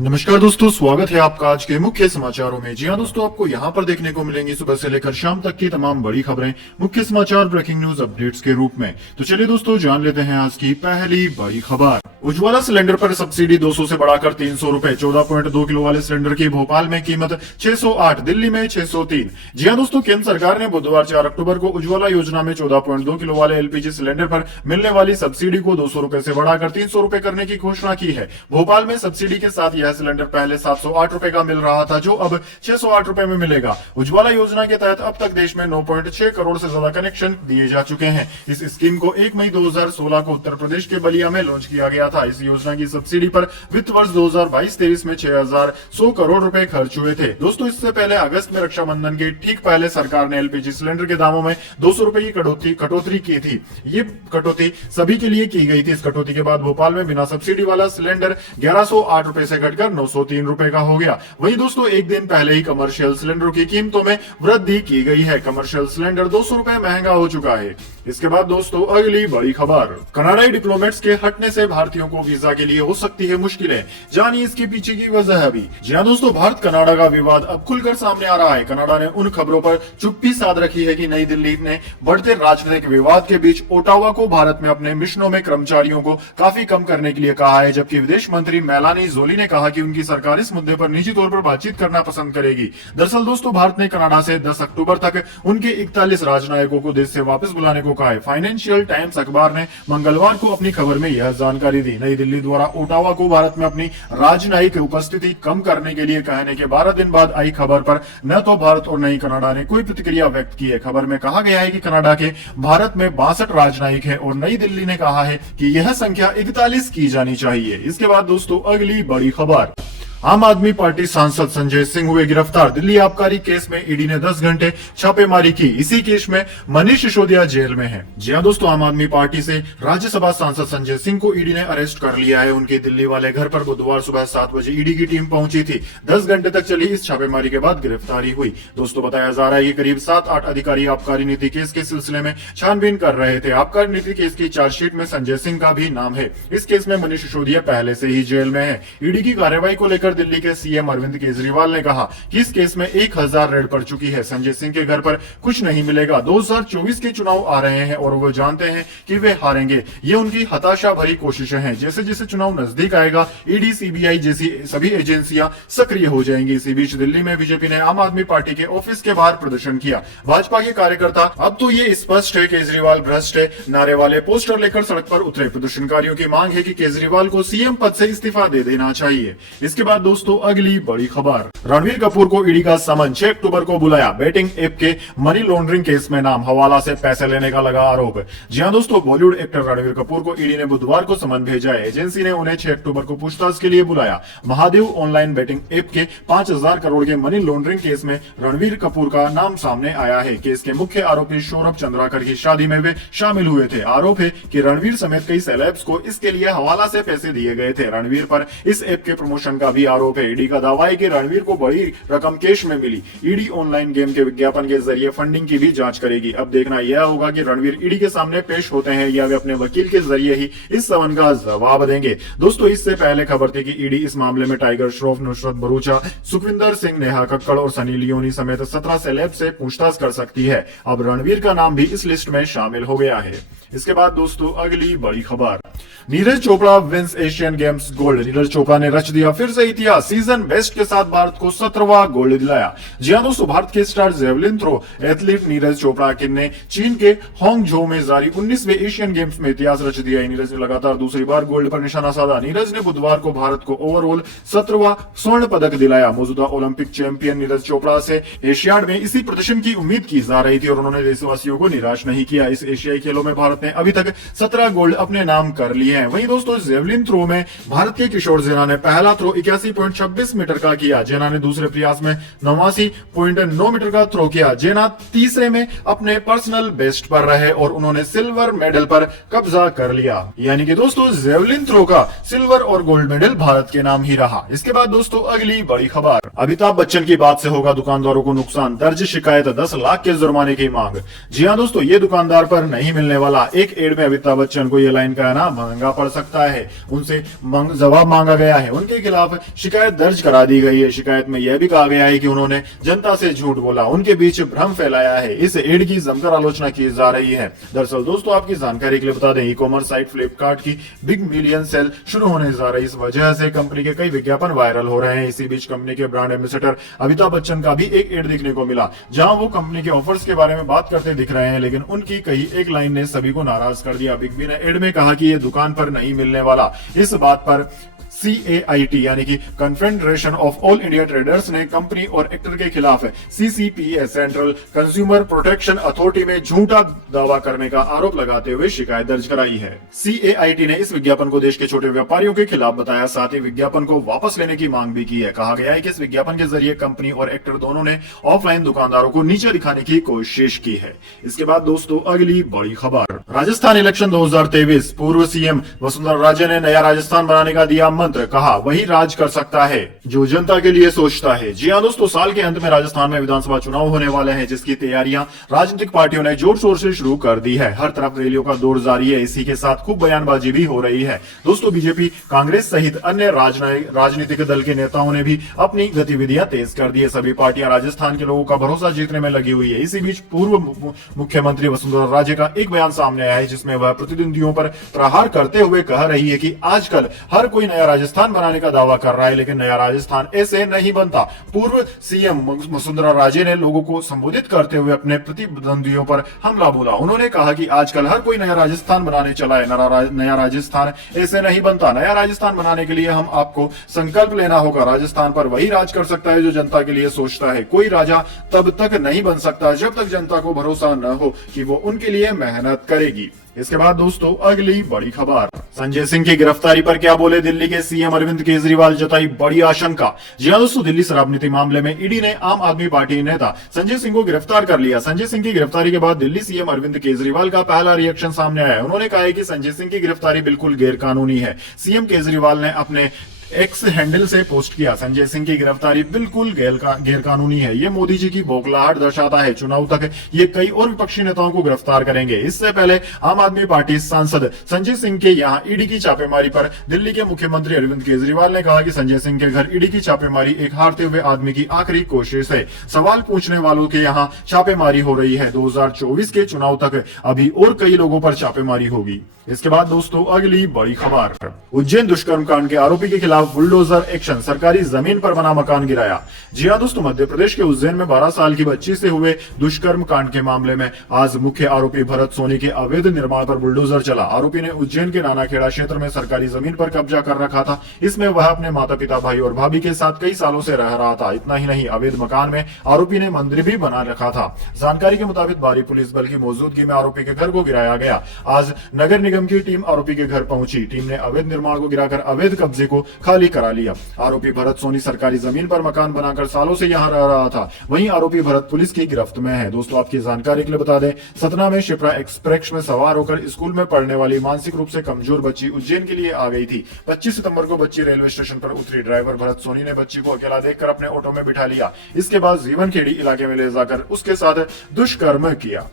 नमस्कार दोस्तों, स्वागत है आपका आज के मुख्य समाचारों में। जी हाँ दोस्तों, आपको यहाँ पर देखने को मिलेंगी सुबह से लेकर शाम तक की तमाम बड़ी खबरें मुख्य समाचार ब्रेकिंग न्यूज अपडेट्स के रूप में। तो चलिए दोस्तों, जान लेते हैं आज की पहली बड़ी खबर। उज्ज्वला सिलेंडर पर सब्सिडी 200 से बढ़ाकर 300 रुपए। 14.2 किलो वाले सिलेंडर की भोपाल में कीमत 608, दिल्ली में 603। जी हाँ दोस्तों, केंद्र सरकार ने बुधवार 4 अक्टूबर को उज्ज्वला योजना में 14.2 किलो वाले एलपीजी सिलेंडर पर मिलने वाली सब्सिडी को 200 रुपए से बढ़ाकर 300 रुपए करने की घोषणा की है। भोपाल में सब्सिडी के साथ यह सिलेंडर पहले 708 रुपए का मिल रहा था, जो अब 608 रुपए में मिलेगा। उज्ज्वला योजना के तहत अब तक देश में 9.6 करोड़ से ज्यादा कनेक्शन दिए जा चुके हैं। इस स्कीम को 1 मई 2016 को उत्तर प्रदेश के बलिया में लॉन्च किया गया था। इस योजना की सब्सिडी पर वित्त वर्ष 2022-23 में 6100 करोड़ रुपए खर्च हुए थे। दोस्तों, इससे पहले अगस्त में रक्षाबंधन के ठीक पहले सरकार ने एलपीजी सिलेंडर के दामों में 200 रुपए की कटौती की थी। ये कटौती सभी के लिए की गई थी। इस कटौती के बाद भोपाल में बिना सब्सिडी वाला सिलेंडर 1108 रुपए से घटकर 903 रुपए का हो गया। वहीं दोस्तों, एक दिन पहले ही कमर्शियल सिलेंडरों की कीमतों में वृद्धि की गई है। कमर्शियल सिलेंडर 200 रुपए महंगा हो चुका है। इसके बाद दोस्तों, अगली बड़ी खबर। कनाडाई डिप्लोमेट्स के हटने से भारतीयों को वीजा के लिए हो सकती है मुश्किलें। जानिए इसके पीछे की वजह अभी। जी हाँ दोस्तों, भारत कनाडा का विवाद अब खुलकर सामने आ रहा है। कनाडा ने उन खबरों पर चुप्पी साध रखी है कि नई दिल्ली ने बढ़ते राजनीतिक विवाद के बीच ओटावा को भारत में अपने मिशनों में कर्मचारियों को काफी कम करने के लिए कहा है, जबकि विदेश मंत्री मेलानी जोली ने कहा कि उनकी सरकार इस मुद्दे पर निजी तौर पर बातचीत करना पसंद करेगी। दरअसल दोस्तों, भारत ने कनाडा से 10 अक्टूबर तक उनके 41 राजनयिकों को देश से वापस बुलाने को कहा है। फाइनेंशियल टाइम्स अखबार ने मंगलवार को अपनी खबर में यह जानकारी दी। नई दिल्ली द्वारा ओटावा को भारत में अपनी राजनयिक उपस्थिति कम करने के लिए कहने के 12 दिन बाद आई खबर पर न तो भारत और न ही कनाडा ने कोई प्रतिक्रिया व्यक्त की है। खबर में कहा गया है कि कनाडा के भारत में 62 राजनयिक है और नई दिल्ली ने कहा है कि यह संख्या 41 की जानी चाहिए। इसके बाद दोस्तों, अगली बड़ी खबर। आम आदमी पार्टी सांसद संजय सिंह हुए गिरफ्तार। दिल्ली आबकारी केस में ईडी ने 10 घंटे छापेमारी की। इसी केस में मनीष सिसोदिया जेल में है। जी हां दोस्तों, आम आदमी पार्टी से राज्यसभा सांसद संजय सिंह को ईडी ने अरेस्ट कर लिया है। उनके दिल्ली वाले घर पर बुधवार सुबह 7 बजे ईडी की टीम पहुंची थी। 10 घंटे तक चली इस छापेमारी के बाद गिरफ्तारी हुई। दोस्तों, बताया जा रहा है कि करीब 7-8 अधिकारी आबकारी नीति केस के सिलसिले में छानबीन कर रहे थे। आबकारी नीति केस की चार्जशीट में संजय सिंह का भी नाम है। इस केस में मनीष सिसोदिया पहले से ही जेल में है। ईडी की कार्रवाई को लेकर दिल्ली के सीएम अरविंद केजरीवाल ने कहा कि इस केस में 1000 रेड पड़ चुकी है। संजय सिंह के घर पर कुछ नहीं मिलेगा। 2024 के चुनाव आ रहे हैं और वो जानते हैं कि वे हारेंगे। ये उनकी हताशा भरी कोशिशें हैं। जैसे जैसे चुनाव नजदीक आएगा, ईडी, सीबीआई जैसी सभी एजेंसियां सक्रिय हो जाएंगी। इसी बीच दिल्ली में बीजेपी ने आम आदमी पार्टी के ऑफिस के बाहर प्रदर्शन किया। भाजपा के कार्यकर्ता अब तो ये स्पष्ट है केजरीवाल भ्रष्ट है नारे वाले पोस्टर लेकर सड़क पर उतरे। प्रदर्शनकारियों की मांग है कि केजरीवाल को सीएम पद से इस्तीफा दे देना चाहिए। इसके बाद दोस्तों, अगली बड़ी खबर। रणवीर कपूर को ईडी का समन 6 अक्टूबर को बुलाया। बेटिंग ऐप के मनी लॉन्ड्रिंग केस में नाम, हवाला से पैसे लेने का लगा आरोप। जी हां दोस्तों, बॉलीवुड एक्टर रणवीर कपूर को ईडी ने बुधवार को समन भेजा है। एजेंसी ने उन्हें 6 अक्टूबर को पूछताछ के लिए बुलाया। महादेव ऑनलाइन बेटिंग ऐप के 5000 करोड़ के मनी लॉन्ड्रिंग केस में रणवीर कपूर का नाम सामने आया है। केस के मुख्य आरोपी सौरभ चंद्राकर की शादी में वे शामिल हुए थे। आरोप है कि रणवीर समेत कई सेलेब्स को इसके लिए हवाला से पैसे दिए गए थे। रणवीर पर इस ऐप के प्रमोशन का भी आरोप है। ईडी का दावा है कि रणवीर को बड़ी रकम कैश में मिली। ईडी ऑनलाइन गेम के विज्ञापन के जरिए फंडिंग की भी जांच करेगी। अब देखना यह होगा कि रणवीर ईडी के सामने पेश होते हैं या वे अपने वकील के जरिए ही इस समन का जवाब देंगे। दोस्तों, इससे पहले खबर थी कि ईडी इस मामले में टाइगर श्रॉफ, नुसरत भरूचा, सुखविंदर सिंह, नेहा कक्कड़ और सनी लियोनी समेत 17 सेलेब से पूछताछ कर सकती है। अब रणवीर का नाम भी इस लिस्ट में शामिल हो गया है। इसके बाद दोस्तों, अगली बड़ी खबर। Neeraj Chopra wins Asian Games gold. Neeraj Chopra ने रच दिया फिर से इतिहास। सीजन बेस्ट के साथ भारत को 17वां गोल्ड दिलाया। जी हां दोस्तों, भारत के star javelin throw athlete Neeraj Chopra ने चीन के हांगझोउ में जारी 19वें एशियन गेम्स में इतिहास रच दिया। नीरज ने लगातार दूसरी बार गोल्ड पर निशाना साधा। नीरज ने बुधवार को भारत को ओवरऑल 17वां स्वर्ण पदक दिलाया। मौजूदा ओलंपिक चैंपियन नीरज चोपड़ा से एशियाड में इसी प्रदर्शन की उम्मीद की जा रही थी और उन्होंने देशवासियों को निराश नहीं किया। इस एशियाई खेलों में भारत ने अभी तक 17 गोल्ड अपने नाम कर लिए हैं। वहीं दोस्तों, जेवलिन थ्रो में भारत के किशोर जेना ने पहला थ्रो 81.26 मीटर का किया। जेना ने दूसरे प्रयास में 89.9 मीटर का थ्रो किया। जेना तीसरे में अपने पर्सनल बेस्ट पर रहे और उन्होंने सिल्वर मेडल पर कब्जा कर लिया। यानी कि दोस्तों, जेवलिन थ्रो का सिल्वर और गोल्ड मेडल भारत के नाम ही रहा। इसके बाद दोस्तों, अगली बड़ी खबर। अमिताभ बच्चन की बात से होगा दुकानदारों को नुकसान, दर्ज शिकायत, 10 लाख के जुर्माने की मांग। जी हां दोस्तों, ये दुकानदार पर नहीं मिलने वाला। एक एड में अमिताभ बच्चन को यह लाइन कहना महंगा पड़ सकता है। उनसे जवाब मांगा गया है। उनके खिलाफ शिकायत दर्ज करा दी गई है। शिकायत में यह भी कहा गया है कि उन्होंने जनता से झूठ बोला, उनके बीच भ्रम फैलाया है। इस एड की जमकर आलोचना की जा रही है। दरअसल दोस्तों आपकी जानकारी के लिए बता दें, ई कॉमर्स साइट फ्लिपकार्ट की बिग मिलियन सेल शुरू होने जा रही, इस वजह से कंपनी के कई विज्ञापन वायरल हो रहे हैं। इसी बीच कंपनी के ब्रांड एम्बेसडर अमिताभ बच्चन का भी एक एड देखने को मिला, जहां वो कंपनी के ऑफर्स के बारे में बात करते दिख रहे हैं, लेकिन उनकी कही एक लाइन ने सभी को नाराज कर दिया। बिग बी ने एड में कहा कि ये दुकान पर नहीं मिलने वाला। इस बात पर CAIT यानी कि confederation of all India traders ने कंपनी और एक्टर के खिलाफ CCPA central consumer protection authority में झूठा दावा करने का आरोप लगाते हुए शिकायत दर्ज कराई है। CAIT ने इस विज्ञापन को देश के छोटे व्यापारियों के खिलाफ बताया, साथ ही विज्ञापन को वापस लेने की मांग भी की है। कहा गया है कि इस विज्ञापन के जरिए कंपनी और एक्टर दोनों ने ऑफलाइन दुकानदारों को नीचे दिखाने की कोशिश की है। इसके बाद दोस्तों अगली बड़ी खबर, राजस्थान इलेक्शन 2023, पूर्व सीएम वसुंधरा राजे ने नया राजस्थान बनाने का दिया मंत्र, कहा वही राज कर सकता है जो जनता के लिए सोचता है। जी हां दोस्तों, साल के अंत में राजस्थान में विधानसभा चुनाव होने वाले हैं, जिसकी तैयारियां राजनीतिक पार्टियों ने जोर शोर से शुरू कर दी है। हर तरफ रैलियों का दौर जारी है, इसी के साथ खूब बयानबाजी भी हो रही है। दोस्तों बीजेपी, कांग्रेस सहित अन्य राजनीतिक दल के नेताओं ने भी अपनी गतिविधियां तेज कर दी है। सभी पार्टियां राजस्थान के लोगों का भरोसा जीतने में लगी हुई है। इसी बीच पूर्व मुख्यमंत्री वसुंधरा राजे का एक बयान सामने आया है, जिसमें वह प्रतिद्वंदियों पर प्रहार करते हुए कह रही है कि आजकल हर कोई नया राजस्थान बनाने का दावा कर रहा है, लेकिन नया राजस्थान ऐसे नहीं बनता। पूर्व सीएम वसुंधरा राजे ने लोगों को संबोधित करते हुए अपने प्रतिद्वंदियों पर हमला बोला। उन्होंने कहा कि आजकल हर कोई नया राजस्थान बनाने चला है, नया राजस्थान ऐसे नहीं बनता। नया राजस्थान बनाने के लिए हम आपको संकल्प लेना होगा। राजस्थान पर वही राज कर सकता है जो जनता के लिए सोचता है। कोई राजा तब तक नहीं बन सकता जब तक जनता को भरोसा न हो कि वो उनके लिए मेहनत करेगी। इसके बाद दोस्तों अगली बड़ी खबर, संजय सिंह की गिरफ्तारी पर क्या बोले दिल्ली के सीएम अरविंद केजरीवाल, जताई बड़ी आशंका। जी हां दोस्तों, दिल्ली शराब नीति मामले में ईडी ने आम आदमी पार्टी नेता संजय सिंह को गिरफ्तार कर लिया। संजय सिंह की गिरफ्तारी के बाद दिल्ली सीएम अरविंद केजरीवाल का पहला रिएक्शन सामने आया। उन्होंने कहा है कि संजय सिंह की गिरफ्तारी बिल्कुल गैरकानूनी है। सीएम केजरीवाल ने अपने एक्स हैंडल से पोस्ट किया, संजय सिंह की गिरफ्तारी बिल्कुल गैरकानूनी है। ये मोदी जी की बौखलाहट दर्शाता है। चुनाव तक ये कई और विपक्षी नेताओं को गिरफ्तार करेंगे। इससे पहले आम आदमी पार्टी सांसद संजय सिंह के यहां ईडी की छापेमारी पर दिल्ली के मुख्यमंत्री अरविंद केजरीवाल ने कहा कि संजय सिंह के घर ईडी की छापेमारी एक हारते हुए आदमी की आखिरी कोशिश है। सवाल पूछने वालों के यहां छापेमारी हो रही है। 2024 के चुनाव तक अभी और कई लोगों पर छापेमारी होगी। इसके बाद दोस्तों अगली बड़ी खबर, उज्जैन दुष्कर्म कांड के आरोपी के खिलाफ बुलडोजर एक्शन, सरकारी जमीन पर बना मकान गिराया। जी हां दोस्तों, मध्य प्रदेश के उज्जैन में 12 साल की बच्ची से हुए दुष्कर्म कांड के मामले में आज मुख्य आरोपी भरत सोनी के अवैध निर्माण पर बुलडोजर चला। आरोपी ने उज्जैन के नानाखेड़ा क्षेत्र में सरकारी जमीन पर कब्जा कर रखा था। इसमें वह अपने माता पिता, भाई और भाभी के साथ कई सालों से रह रहा था। इतना ही नहीं, अवैध मकान में आरोपी ने मंदिर भी बना रखा था। जानकारी के मुताबिक भारी पुलिस बल की मौजूदगी में आरोपी के घर को गिराया गया। आज नगर निगम की टीम आरोपी के घर पहुंची। टीम ने अवैध निर्माण को गिराकर अवैध कब्जे को खाली करा लिया। आरोपी भरत सोनी सरकारी जमीन पर मकान बनाकर सालों से यहां रह रहा था। वहीं आरोपी भरत पुलिस की गिरफ्त में है। दोस्तों आपकी जानकारी के लिए बता दें, सतना में शिप्रा एक्सप्रेस में सवार होकर स्कूल में पढ़ने वाली मानसिक रूप से कमजोर बच्ची उज्जैन के लिए आ गई थी। 25 सितंबर को बच्ची रेलवे स्टेशन पर उतरी। ड्राइवर भरत सोनी ने बच्ची को अकेला देखकर अपने ऑटो में बिठा लिया। इसके बाद जीवन खेड़ी इलाके में ले जाकर उसके साथ दुष्कर्म किया।